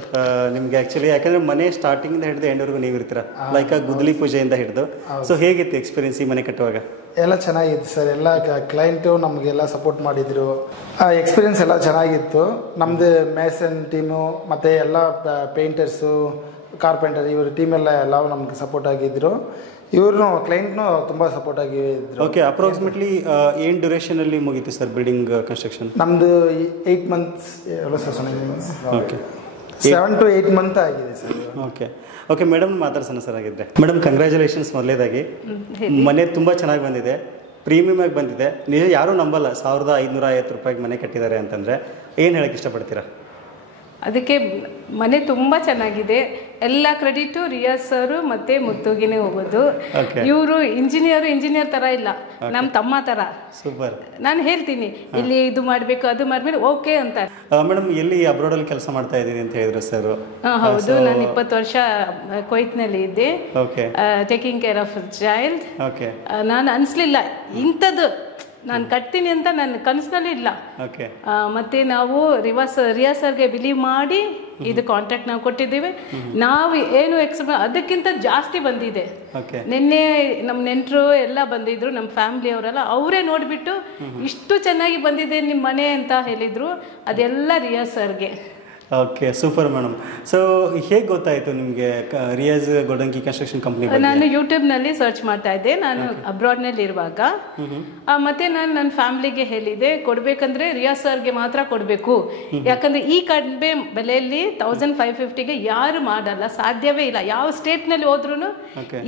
ನಿಮ್ಗೆ. ಆಕ್ಚುಲಿ ಯಾಕಂದ್ರೆ ಮನೆ ಸ್ಟಾರ್ಟಿಂಗ್ ಹಿಡಿದು ಎಂಡ್ವರೆಗೂ ನೀವು ಇರ್ತೀರಾ, ಲೈಕ್ ಗುದ್ದಲಿ ಪೂಜೆಯಿಂದ ಹಿಡಿದು. ಸೊ ಹೇಗಿತ್ತು ಎಕ್ಸ್ಪೀರಿಯನ್ಸ್ ಈ ಮನೆ ಕಟ್ಟುವಾಗ? ಎಲ್ಲ ಚೆನ್ನಾಗಿತ್ತು ಸರ್. ಎಲ್ಲ ಕ್ಲೈಂಟು ನಮಗೆಲ್ಲ ಸಪೋರ್ಟ್ ಮಾಡಿದ್ರು. ಎಕ್ಸ್ಪೀರಿಯನ್ಸ್ ಎಲ್ಲ ಚೆನ್ನಾಗಿತ್ತು. ನಮ್ಮದು ಮೇಸನ್ ಟೀಮು ಮತ್ತು ಎಲ್ಲ ಪೇಂಟರ್ಸು, ಕಾರ್ಪೆಂಟರ್ ಇವರು ಟೀಮೆಲ್ಲ ಎಲ್ಲ ನಮ್ಗೆ ಸಪೋರ್ಟ್ ಆಗಿದ್ರು. ಇವ್ರನ್ನು ಕ್ಲೈಂಟ್ನು ತುಂಬ ಸಪೋರ್ಟ್ ಆಗಿದ್ರು. ಓಕೆ, ಅಪ್ರಾಕ್ಸಿಮೇಟ್ಲಿ ಏನು ಡ್ಯೂರೇಷನ್ ಅಲ್ಲಿ ಮುಗೀತು ಸರ್ ಬಿಲ್ಡಿಂಗ್ ಕನ್ಸ್ಟ್ರಕ್ಷನ್? ನಮ್ಮದು 8 months ಎಲ್ಲ ಸರ್. ಓಕೆ, 7 to 8 months ಆಗಿದೆ ಸರ್. ಓಕೆ ಓಕೆ ಮೇಡಮ್ ಮಾತಾಡ್ಸೋಣ ಸರ್. ಆಗಿದ್ರೆ ಮೇಡಮ್ ಕಂಗ್ರ್ಯಾಚುಲೇಷನ್ಸ್ ಮೊದಲೇದಾಗಿ. ಮನೆ ತುಂಬ ಚೆನ್ನಾಗಿ ಬಂದಿದೆ, ಪ್ರೀಮಿಯಮ್ ಆಗಿ ಬಂದಿದೆ. ನಿಜ ಯಾರೂ ನಂಬಲ್ಲ 1550 ರೂಪಾಯಿಗೆ ಮನೆ ಕಟ್ಟಿದ್ದಾರೆ ಅಂತಂದರೆ. ಏನು ಹೇಳಕ್ಕೆ ಇಷ್ಟಪಡ್ತೀರಾ? ಅದಕ್ಕೆ ಮನೆ ತುಂಬ ಚೆನ್ನಾಗಿದೆ. ಎಲ್ಲ ಕ್ರೆಡಿಟು ರಿಯಾಜ್ ಸರ್ ಮತ್ತೆ ಮುತ್ತುಗಿನೇ ಹೋಗೋದು. ಇವರು ಇಂಜಿನಿಯರ್ ತರ ಇಲ್ಲ, ನಮ್ಮ ತಮ್ಮ ತರ. ಸೂಪರ್. ನಾನು ಹೇಳ್ತೀನಿ ಇಲ್ಲಿ ಇದು ಮಾಡಬೇಕು ಅದು ಮಾಡ್ಮೇಲೆ ಓಕೆ ಅಂತ. ಮೇಡಮ್ ಎಲ್ಲಿ ಅಬ್ರಾಡ್ ಅಲ್ಲಿ ಕೆಲಸ ಮಾಡ್ತಾ ಇದ್ದೀನಿ ಅಂತ ಹೇಳಿದ್ರು ಸರ್? ಹೌದು, ನಾನು 20 ವರ್ಷ ಕುವೈತ್ನಲ್ಲಿ ಇದ್ದೆ, ಟೇಕಿಂಗ್ ಕೇರ್ ಆಫ್ ಚೈಲ್ಡ್. ನಾನು ಅನ್ಸ್ಲಿಲ್ಲ ಇಂಥದ್ದು ನಾನು ಕಟ್ತೀನಿ ಅಂತ ನನ್ನ ಕನಸಿನಲ್ಲಿ ಇಲ್ಲ. ಮತ್ತೆ ನಾವು ರಿಯಾಜ್ ಸರ್ಗೆ ಬಿಲೀವ್ ಮಾಡಿ ಇದು ಕಾಂಟ್ರಾಕ್ಟ್ ನಾವು ಕೊಟ್ಟಿದ್ದೀವಿ. ನಾವು ಏನು ಅದಕ್ಕಿಂತ ಜಾಸ್ತಿ ಬಂದಿದೆ. ನಿನ್ನೆ ನಮ್ಮ ನೆಂಟರು ಎಲ್ಲ ಬಂದಿದ್ರು, ನಮ್ಮ ಫ್ಯಾಮಿಲಿ ಅವರೆಲ್ಲ ಅವರೇ ನೋಡಿಬಿಟ್ಟು ಇಷ್ಟು ಚೆನ್ನಾಗಿ ಬಂದಿದೆ ನಿಮ್ಮ ಮನೆ ಅಂತ ಹೇಳಿದ್ರು. ಅದೆಲ್ಲ ರಿಯಾಜ್ ಸರ್ಗೆ. Okay, super madam. ಸೊ ಹೇಗೆ ಗೊತ್ತಾಯಿತು ನಿಮಗೆ Riyaz golden key construction company? ನಾನು ಯೂಟ್ಯೂಬ್ನಲ್ಲಿ ಸರ್ಚ್ ಮಾಡ್ತಾ ಇದ್ದೆ, ನಾನು ಅಬ್ರಾಡ್ನಲ್ಲಿ ಇರುವಾಗ. ಮತ್ತೆ ನಾನು ನನ್ನ ಫ್ಯಾಮಿಲಿಗೆ ಹೇಳಿದೆ ಕೊಡಬೇಕಂದ್ರೆ ರಿಯಾಜ್ ಸರ್ಗೆ ಮಾತ್ರ ಕೊಡಬೇಕು, ಯಾಕಂದ್ರೆ ಈ ಕಡಿಮೆ ಬೆಲೆಯಲ್ಲಿ 1550ಗೆ ಯಾರು ಮಾಡಲ್ಲ, ಸಾಧ್ಯವೇ ಇಲ್ಲ. ಯಾವ ಸ್ಟೇಟ್ನಲ್ಲಿ ಹೋದ್ರೂ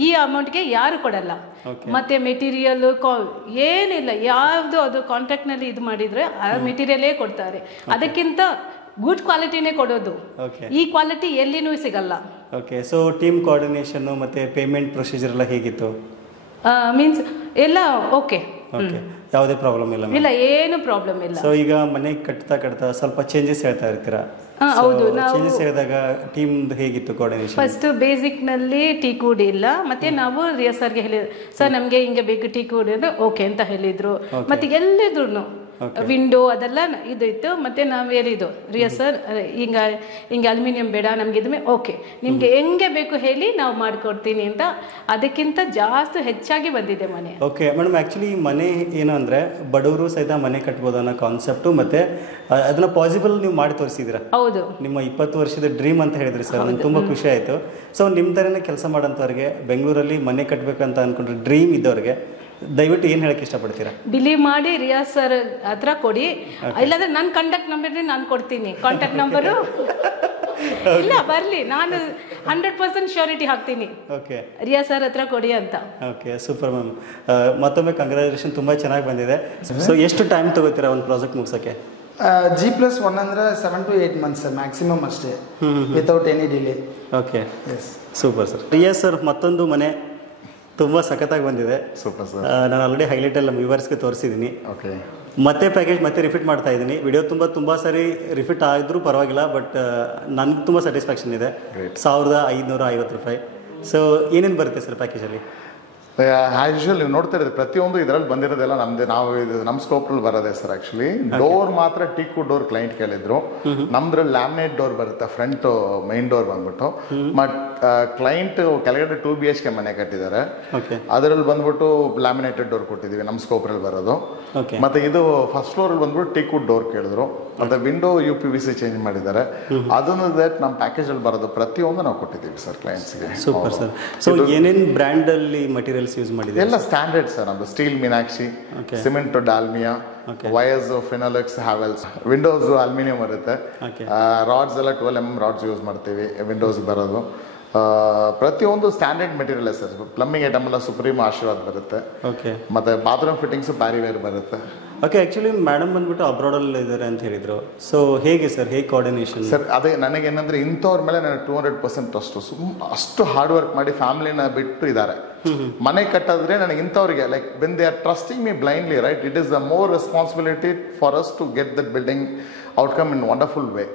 ಈ ಅಮೌಂಟ್ಗೆ ಯಾರು ಕೊಡಲ್ಲ. ಮತ್ತೆ ಮೆಟೀರಿಯಲ್ ಏನಿಲ್ಲ, ಯಾವುದು ಅದು ಕಾಂಟ್ರಾಕ್ಟ್ನಲ್ಲಿ ಇದು ಮಾಡಿದ್ರೆ ಆ ಮೆಟೀರಿಯಲೇ ಕೊಡ್ತಾರೆ. ಅದಕ್ಕಿಂತ ಗುಡ್ ಕ್ವಾಲಿಟಿನೇ ಕೊಡೋದು. ಈ ಕ್ವಾಲಿಟಿ ಎಲ್ಲಿನೂ ಸಿಗಲ್ಲ. ಓಕೆ, ಸೊ ಟೀಮ್ ಕೋಆರ್ಡಿನೇಷನ್ ಮತ್ತೆ ಪೇಮೆಂಟ್ ಪ್ರೊಸೀಜರ್ ಎಲ್ಲ ಹೇಗಿತ್ತು? ಮೀನ್ಸ್ ಎಲ್ಲ ಓಕೆ, ಯಾವುದೇ ಪ್ರಾಬ್ಲಮ್ ಇಲ್ಲ? ಇಲ್ಲ, ಏನು ಪ್ರಾಬ್ಲಮ್ ಇಲ್ಲ. ಸೊ ಈಗ ಮನೆ ಕಟ್ತಾ ಸ್ವಲ್ಪ ಚೇಂಜಸ್ ಹೇಳ್ತಾ ಇರ್ತೀರಾ? ಹೌದು. ಚೇಂಜಸ್ ಹೇಳಿದಾಗ ಟೀಮ್ ಹೇಗಿತ್ತು ಕೋಆರ್ಡಿನೇಷನ್? ಫಸ್ಟ್ ಬೇಸಿಕ್ ನಲ್ಲಿ ಟೀ ಕೂಡ್ ಇಲ್ಲ. ಮತ್ತೆ ನಾವು ರಿಯಾಜ್ ಸರ್ಗೆ ಹೇಳಿದ್ರು, ಸರ್ ನಮ್ಗೆ ಹಿಂಗೆ ಬೇಕು ಟೀ ಕೂಡ್ ಅಂದ್ರೆ ಓಕೆ ಅಂತ ಹೇಳಿದ್ರು. ಮತ್ತೆ ಎಲ್ಲಿದ್ರು ವಿಂಡೋ ಅದೆಲ್ಲ ಇದು ಇತ್ತು. ಮತ್ತೆ ನಾವು ಹೇಳಿದ್ದು ರಿಯಾಜ್ ಸರ್ ಹಿಂಗೆ ಅಲ್ಯೂಮಿನಿಯಂ ಬೇಡ ನಮ್ಗೆ ಇದ್ಮೇಲೆ ಓಕೆ ನಿಮ್ಗೆ ಹೆಂಗೆ ಬೇಕು ಹೇಳಿ ನಾವು ಮಾಡಿಕೊಡ್ತೀನಿ ಅಂತ. ಅದಕ್ಕಿಂತ ಜಾಸ್ತಿ ಹೆಚ್ಚಾಗಿ ಬಂದಿದೆ ಮನೆ. ಓಕೆ ಮೇಡಮ್, ಆಕ್ಚುಲಿ ಮನೆ ಏನು ಅಂದ್ರೆ ಬಡವರು ಸಹಿತ ಮನೆ ಕಟ್ಬೋದು ಅನ್ನೋ ಕಾನ್ಸೆಪ್ಟು, ಮತ್ತೆ ಅದನ್ನ ಪಾಸಿಬಲ್ ನೀವು ಮಾಡಿ ತೋರಿಸಿದ್ದೀರಾ. ಹೌದು, ನಿಮ್ಮ 20 ವರ್ಷದ ಡ್ರೀಮ್ ಅಂತ ಹೇಳಿದ್ರಿ ಸರ್, ನನಗೆ ತುಂಬ ಖುಷಿ ಆಯಿತು. ಸೊ ನಿಮ್ಮ ಥರನೇ ಕೆಲಸ ಮಾಡೋಂಥವ್ರಿಗೆ ಬೆಂಗಳೂರಲ್ಲಿ ಮನೆ ಕಟ್ಟಬೇಕಂತ ಅಂದ್ಕೊಂಡ್ರೆ ಡ್ರೀಮ್ ಇದ್ದವ್ರಿಗೆ ದಯವಿಟ್ಟು ಏನು ಹೇಳಕ್ಕೆ ಇಷ್ಟಪಡ್ತೀರಾ? ಬಿಲೀವ್ ಮಾಡಿ ರಿಯಾಜ್ ಸರ್ ಹತ್ರ ಕೊಡಿ, ಇಲ್ಲಾಂದ್ರೆ ನನ್ನ ಕಾಂಟ್ಯಾಕ್ಟ್ ನಂಬರ್ ನಾನು ಕೊಡ್ತೀನಿ. ಕಾಂಟ್ಯಾಕ್ಟ್ ನಂಬರು ಇಲ್ಲ ಬರಲಿ, ನಾನು 100% ಶ್ಯೂರಿಟಿ ಹಾಕ್ತೀನಿ. ಓಕೆ, ರಿಯಾಜ್ ಸರ್ ಹತ್ರ ಕೊಡಿ ಅಂತ. Okay, super ma'am. ಮತ್ತೊಮ್ಮೆ ಕಂಗ್ರ್ಯಾಚುಲೇಷನ್, ತುಂಬ ಚೆನ್ನಾಗಿ ಬಂದಿದೆ. ಸೊ ಎಷ್ಟು ಟೈಮ್ ತಗೋತೀರಾ ಒಂದು ಪ್ರಾಜೆಕ್ಟ್ ಮುಗಿಸೋಕ್ಕೆ? G+1 ಅಂದ್ರೆ 7 to 8 months ಸರ್ ಮ್ಯಾಕ್ಸಿಮಮ್ ಅಷ್ಟೇ, without any delay. Okay, super sir. Riyaz sir ಮತ್ತೊಂದು ಮನೆ ತುಂಬ ಸಖತ್ತಾಗಿ ಬಂದಿದೆ. Super sir. ನಾನು ಆಲ್ರೆಡಿ ಹೈಲೈಟಲ್ಲಿ ನಮ್ಮ ವ್ಯೂವರ್ಸ್ಗೆ ತೋರಿಸಿದ್ದೀನಿ. ಓಕೆ, ಮತ್ತೆ ಪ್ಯಾಕೇಜ್ ಮತ್ತೆ ರಿಪೀಟ್ ಮಾಡ್ತಾ ಇದ್ದೀನಿ. ವಿಡಿಯೋ ತುಂಬ ಸಾರಿ ರಿಪೀಟ್ ಆದರೂ ಪರವಾಗಿಲ್ಲ, ಬಟ್ ನನಗೆ ತುಂಬ ಸ್ಯಾಟಿಸ್ಫ್ಯಾಕ್ಷನ್ ಇದೆ. 1550 ರೂಪಾಯಿ. ಸೊ ಏನೇನು ಬರುತ್ತೆ ಸರ್ ಪ್ಯಾಕೇಜಲ್ಲಿ? ಆಸ್ ಯೂಶುವಲ್ ನೀವು ನೋಡ್ತಾ ಇರೋದು ಪ್ರತಿಯೊಂದು ಇದರಲ್ಲಿ ಬಂದಿರೋದೆಲ್ಲ ನಮ್ದು, ನಾವು ಇದು ನಮ್ಮ ಸ್ಕೋಪ್ರಲ್ಲಿ ಬರೋದೇ ಸರ್. ಆಕ್ಚುಲಿ ಡೋರ್ ಮಾತ್ರ ಟೀಕ್ ಡೋರ್ ಕ್ಲೈಂಟ್ ಕೇಳಿದ್ರು. ನಮ್ದ್ರಲ್ಲಿ ಲ್ಯಾಮಿನೇಟ್ ಡೋರ್ ಬರುತ್ತೆ, ಫ್ರಂಟ್ ಮೈನ್ ಡೋರ್ ಬಂದ್ಬಿಟ್ಟು. ಬಟ್ ಕ್ಲೈಂಟ್ ಕೆಳಗಡೆ 2 BHK ಮನೆ ಕಟ್ಟಿದ್ದಾರೆ, ಅದರಲ್ಲಿ ಬಂದ್ಬಿಟ್ಟು ಲ್ಯಾಮಿನೇಟೆಡ್ ಡೋರ್ ಕೊಟ್ಟಿದ್ದೀವಿ, ನಮ್ಮ ಸ್ಕೋಪ್ರಲ್ಲಿ ಬರೋದು. ಮತ್ತೆ ಇದು ಫಸ್ಟ್ ಫ್ಲೋರ್ ಬಂದ್ಬಿಟ್ಟು ಟೀಕ್ ವುಡ್ ಡೋರ್ ಕೇಳಿದ್ರು. ಮತ್ತೆ ವಿಂಡೋ UPVC ಚೇಂಜ್ ಮಾಡಿದ್ದಾರೆ. ಅದನ್ನು ನಮ್ಮ ಪ್ಯಾಕೇಜ್ ಅಲ್ಲಿ ಬರೋದು ಪ್ರತಿಯೊಂದು ನಾವು ಕೊಟ್ಟಿದ್ದೀವಿ ಸರ್ ಕ್ಲೈಂಟ್ಸ್ಗೆ. Super sir. ಸೊ ಏನೇನು ಬ್ರ್ಯಾಂಡ್ ಅಲ್ಲಿ ಮಟೀರಿಯಲ್ಸ್ ಮೆಟೀರಿಯಲ್ಸ್ ಯೂಸ್ ಮಾಡಿದ್ದೀರಾ? ಎಲ್ಲ ಸ್ಟ್ಯಾಂಡರ್ಡ್ ಸರ್, ನಮ್ದು steel Meenakshi, cement Dalmia, wires Finolex, Havells, windows aluminium ಬರುತ್ತೆ, ರಾಡ್ಸ್ ಎಲ್ಲ 12mm ರಾಡ್ಸ್ ಯೂಸ್ ಮಾಡ್ತೀವಿ ವಿಂಡೋಸ್ ಬರೋದು. ಪ್ರತಿಯೊಂದು standard material sir. Plumbing item ಎಲ್ಲ ಸುಪ್ರೀಮ್ ಆಶೀರ್ವಾದ್ ಬರುತ್ತೆ. ಮತ್ತೆ ಬಾತ್ರೂಮ್ ಫಿಟ್ಟಿಂಗ್ಸ್ ಪ್ಯಾರಿವೇರ್ ಬರುತ್ತೆ. ಓಕೆ, ಆ್ಯಕ್ಚುಲಿ ಮೇಡಮ್ ಬಂದ್ಬಿಟ್ಟು ಅಬ್ರಾಡಲ್ಲಿ ಇದ್ದಾರೆ ಅಂತ ಹೇಳಿದ್ರು. ಸೊ ಹೇಗೆ ಸರ್, ಹೇಗೆ ಕೋಆರ್ಡಿನೇಷನ್? ಸರ್ ಅದೇ ನನಗೇನಂದ್ರೆ ಇಂಥವ್ರ ಮೇಲೆ ನನಗೆ 200% ಟ್ರಸ್ಟ್. ಅಷ್ಟು ಹಾರ್ಡ್ ವರ್ಕ್ ಮಾಡಿ ಫ್ಯಾಮಿಲಿನ ಬಿಟ್ಟು ಇದ್ದಾರೆ. ಮನೆ ಕಟ್ಟಿದ್ರೆ ನನಗೆ ಇಂಥವ್ರಿಗೆ like when they are trusting me blindly, right, it is the more responsibility for us to get that building outcome in wonderful way.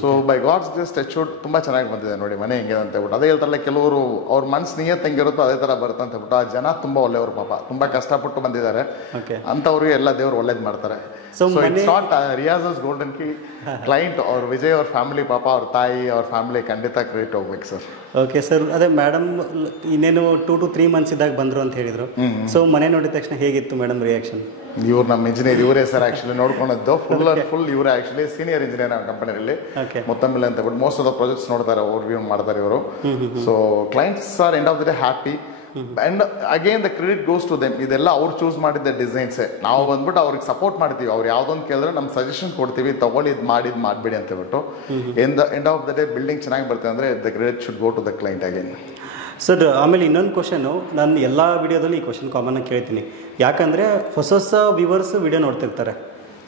So by God's grace touchwood ತುಂಬ ಚೆನ್ನಾಗಿ ಬಂದಿದೆ ನೋಡಿ ಮನೆ ಹೆಂಗೆ ಅಂತ ಹೇಳ್ಬಿಟ್ಟು. ಅದೇ ಹೇಳ್ತಾರಲ್ಲ, ಕೆಲವರು ಅವ್ರ ಮನ್ಸು ನಿಯತ್ ಹೆಂಗಿರುತ್ತೋ ಅದೇ ಥರ ಬರುತ್ತೆ ಅಂತ ಹೇಳ್ಬಿಟ್ಟು. ಆ ಜನ ತುಂಬ ಒಳ್ಳೆಯವರು, ಪಾಪ ತುಂಬ ಕಷ್ಟಪಟ್ಟು ಬಂದಿದ್ದಾರೆ. ಅಂಥವ್ರಿಗೆ ಎಲ್ಲ ದೇವ್ರು ಒಳ್ಳೇದು ಮಾಡ್ತಾರೆ. So it's not Riya's golden key. Client ಅವ್ರ ವಿಜಯ್ ಅವ್ರ ಫ್ಯಾಮಿಲಿ, ಪಾಪ ಅವ್ರ ತಾಯಿ ಅವ್ರ ಫ್ಯಾಮಿಲಿ ಖಂಡಿತ ಕ್ರೆಡಿಟ್ ಹೋಗ್ಬೇಕು ಸರ್. ಓಕೆ ಸರ್, ಅದೇ ಮೇಡಮ್ ಇನ್ನೇನು 2 to 3 months ಇದ್ದಾಗ ಬಂದರು ಅಂತ ಹೇಳಿದ್ರು. ಸೊ ಮನೆ ನೋಡಿದ ತಕ್ಷಣ ಹೇಗಿತ್ತು ಮೇಡಮ್ ರಿಯಾಕ್ಷನ್? ಇವ್ರು ನಮ್ಮ ಇಂಜಿನಿಯರ್, ಇವರೇ ಸರ್ ಆಕ್ಚುಲಿ ನೋಡ್ಕೊಂಡಿದ್ದು ಫುಲ್ ಅಂಡ್ ಫುಲ್. ಇವರೇ ಆಕ್ಚುಲಿ ಸೀನಿಯರ್ ಇಂಜಿನಿಯರ್ ನಮ್ಮ ಕಂಪನಿಯಲ್ಲಿ ಮೊತ್ತಮಿಲ್ಲ ಅಂತ but most of the projects ನೋಡ್ತಾರೆ, ಓವರ್ವ್ಯೂ ಮಾಡ್ತಾರೆ ಇವರು. So clients are end of the day happy and again the credit goes to them. ಇದೆಲ್ಲ ಅವ್ರು ಚೂಸ್ ಮಾಡಿದ್ದ ಡಿಸೈನ್ಸೇ. ನಾವು ಬಂದ್ಬಿಟ್ಟು ಅವ್ರಿಗೆ ಸಪೋರ್ಟ್ ಮಾಡ್ತೀವಿ. ಅವ್ರು ಯಾವ್ದೊಂದು ಕೇಳಿದ್ರೆ ನಮ್ಮ ಸಜೆಷನ್ ಕೊಡ್ತೀವಿ, ತಗೊಳ್ಳಿ ಇದು ಮಾಡಬೇಡಿ ಅಂತ ಹೇಳ್ಬಿಟ್ಟು. End of the day building ಚೆನ್ನಾಗಿ ಬರ್ತದೆ ಅಂದರೆ the credit should go to the client again. Sir ಆಮೇಲೆ ಇನ್ನೊಂದು ಕ್ವಶನು, ನಾನು ಎಲ್ಲ ವಿಡಿಯೋದಲ್ಲಿ ಈ ಕ್ವಶನ್ ಕಾಮನ್ನಾಗಿ ಕೇಳ್ತೀನಿ. ಯಾಕಂದರೆ ಹೊಸ ವ್ಯೂವರ್ಸ್ ವಿಡಿಯೋ ನೋಡ್ತಿರ್ತಾರೆ.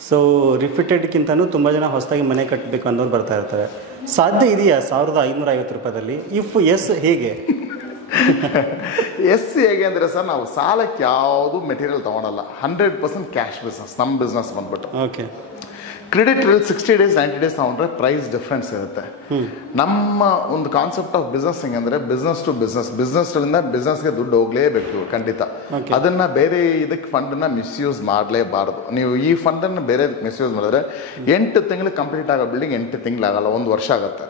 ಸೊ ರಿಪೀಟೆಡ್ಗಿಂತನೂ ತುಂಬ ಜನ ಹೊಸದಾಗಿ ಮನೆ ಕಟ್ಟಬೇಕು ಅನ್ನೋರು ಬರ್ತಾ ಇರ್ತಾರೆ. ಸಾಧ್ಯ ಇದೆಯಾ 1550 ರೂಪಾಯಿದಲ್ಲಿ? ಇಫ್ ಎಸ್, ಹೇಗೆ? ಹೇಗೆ ಅಂದರೆ ಸರ್, ನಾವು ಸಾಲಕ್ಕೆ ಯಾವುದು ಮೆಟೀರಿಯಲ್ ತೊಗೊಳಲ್ಲ. 100% ಕ್ಯಾಶ್ ಬಿಸ್ನೆಸ್ ನಮ್ಮ ಬಿಸ್ನೆಸ್ ಬಂದ್ಬಿಟ್ಟು. ಓಕೆ, ಕ್ರೆಡಿಟ್ ರಲ್ಲಿ 60 days 90 days ತಗೊಂಡ್ರೆ ಪ್ರೈಸ್ ಡಿಫ್ರೆನ್ಸ್ ಇರುತ್ತೆ. ನಮ್ಮ ಒಂದು ಕಾನ್ಸೆಪ್ಟ್ ಆಫ್ ಬಿಸ್ನೆಸ್ ಹೆಂಗಂದ್ರೆ ಬಿಸ್ನೆಸ್ ಟು ಬಿಸ್ನೆಸ್ ಗಳಿಂದ ಬಿಸ್ನೆಸ್ಗೆ ದುಡ್ಡು ಹೋಗ್ಲೇಬೇಕು ಖಂಡಿತ. ಅದನ್ನ ಬೇರೆ ಇದಕ್ಕೆ ಫಂಡನ್ನ ಮಿಸ್ಯೂಸ್ ಮಾಡಲೇಬಾರದು. ನೀವು ಈ ಫಂಡನ್ನು ಬೇರೆ ಮಿಸ್ಯೂಸ್ ಮಾಡಿದ್ರೆ 8 ತಿಂಗಳು ಕಂಪ್ಲೀಟ್ ಆಗೋ ಬಿಲ್ಡಿಂಗ್ 8 ತಿಂಗಳಾಗಲ್ಲ, 1 ವರ್ಷ ಆಗುತ್ತೆ.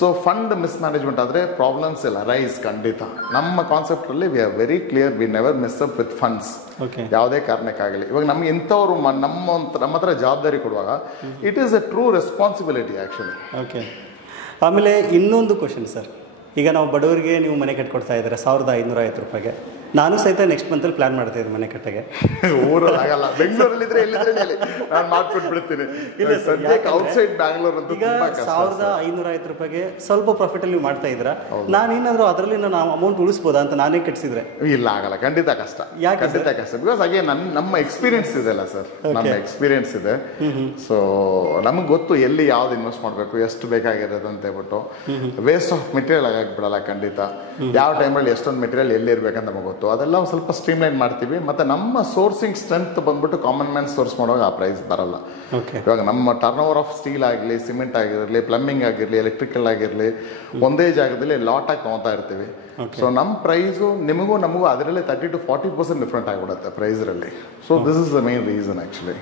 ಸೊ ಫಂಡ್ ಮಿಸ್ಮ್ಯಾನೇಜ್ಮೆಂಟ್ ಆದರೆ ಪ್ರಾಬ್ಲಮ್ಸ್ ಇಲ್ಲ ರೈಸ್ ಖಂಡಿತ. ನಮ್ಮ ಕಾನ್ಸೆಪ್ಟ್ ಅಲ್ಲಿ V are very clear, we never miss up with funds. ಯಾವುದೇ ಕಾರಣಕ್ಕಾಗಲಿ. ಇವಾಗ ನಮ್ಗೆ ಇಂಥವ್ರು ನಮ್ಮ ಹತ್ರ ಜವಾಬ್ದಾರಿ ಕೊಡುವಾಗ it is A true responsibility actually. Okay, ಆಮೇಲೆ ಇನ್ನೊಂದು ಕ್ವಶನ್ ಸರ್. ಈಗ ನಾವು ಬಡವರಿಗೆ ನೀವು ಮನೆ ಕಟ್ಕೊಡ್ತಾ ಇದ್ದಾರೆ 1550 ರೂಪಾಯಿಗೆ. ನಾನು ಸಹಿತ ನೆಕ್ಸ್ಟ್ ಮಂತಲ್ಲಿ ಪ್ಲಾನ್ ಮಾಡ್ತಾ ಇದ್ದೀನಿ ಮನೆ ಕಟ್ಟೆಗೆ. ಊರಲ್ಲಿ ಆಗಲ್ಲ, ಬೆಂಗಳೂರಲ್ಲಿದ್ರೆ ಎಲ್ಲಿದ್ರೆ ನಾನು ಮಾಡ್ಕೊಂಡು ಬಿಡ್ತೀನಿ. ಸದ್ಯಕ್ಕೆ ಔಟ್ಸೈಡ್ ಬ್ಯಾಂಗ್ಳೂರ್ ಅಂತ ಈಗ 1550 ರೂಪಾಯಿಗೆ ಸ್ವಲ್ಪ ಪ್ರಾಫಿಟಲ್ಲಿ ನೀವು ಮಾಡ್ತಾ ಇದ್ದೀರಾ. ನಾನೇನಾದರೂ ಅದರಲ್ಲಿ ನಾನು ಅಮೌಂಟ್ ಉಳಿಸ್ಬೋದಾ ಅಂತ ನಾನೇ ಕಟ್ಸಿದ್ರೆ? ಇಲ್ಲ, ಆಗಲ್ಲ, ಖಂಡಿತ ಕಷ್ಟ. ಖಂಡಿತ ಕಷ್ಟ. ಬಿಕಾಸ್ ಹಾಗೆ ನಮ್ಮ ಎಕ್ಸ್ಪೀರಿಯನ್ಸ್ ಇದೆಲ್ಲ ಸರ್, ನಮ್ಮ ಎಕ್ಸ್ಪೀರಿಯನ್ಸ್ ಇದೆ. ಸೊ ನಮಗೆ ಗೊತ್ತು ಎಲ್ಲಿ ಯಾವ್ದು ಇನ್ವೆಸ್ಟ್ ಮಾಡಬೇಕು, ಎಷ್ಟು ಬೇಕಾಗಿರೋದು ಅಂತ ಹೇಳ್ಬಿಟ್ಟು. ವೇಸ್ಟ್ ಆಫ್ ಮೆಟೀರಿಯಲ್ ಆಗಬಿಡಲ್ಲ ಖಂಡಿತ. ಯಾವ ಟೈಮಲ್ಲಿ ಎಷ್ಟೊಂದು ಮೆಟೀರಿಯಲ್ ಎಲ್ಲಿ ಇರ್ಬೇಕಂತ ನಮಗೆ ಗೊತ್ತು. ಅದೆಲ್ಲ ಸ್ವಲ್ಪ ಸ್ಟ್ರೀಮ್ಲೈನ್ ಮಾಡ್ತೀವಿ. ಮತ್ತೆ ನಮ್ಮ ಸೋರ್ಸಿಂಗ್ ಸ್ಟ್ರೆಂತ್ ಬಂದ್ಬಿಟ್ಟು ಕಾಮನ್ ಮ್ಯಾನ್ ಸೋರ್ಸ್ ಮಾಡುವಾಗ ಆ ಪ್ರೈಸ್ ಬರಲ್ಲ. ಇವಾಗ ನಮ್ಮ ಟರ್ನ್ ಓವರ್ ಆಫ್ ಸ್ಟೀಲ್ ಆಗಲಿ, ಸಿಮೆಂಟ್ ಆಗಿರಲಿ, ಪ್ಲಂಬಿಂಗ್ ಆಗಿರಲಿ, ಎಲೆಕ್ಟ್ರಿಕಲ್ ಆಗಿರಲಿ, ಒಂದೇ ಜಾಗದಲ್ಲಿ ಲಾಟ್ ಆಗಿ ತಗೋತಾ ಇರ್ತೀವಿ. ಸೊ ನಮ್ಮ ಪ್ರೈಸು ನಿಮಗೂ ನಮಗೂ ಅದರಲ್ಲಿ 30 to 40% ಡಿಫ್ರೆಂಟ್ ಆಗಿಬಿಡುತ್ತೆ ಪ್ರೈಸ್ರಲ್ಲಿ. So this is the main reason actually.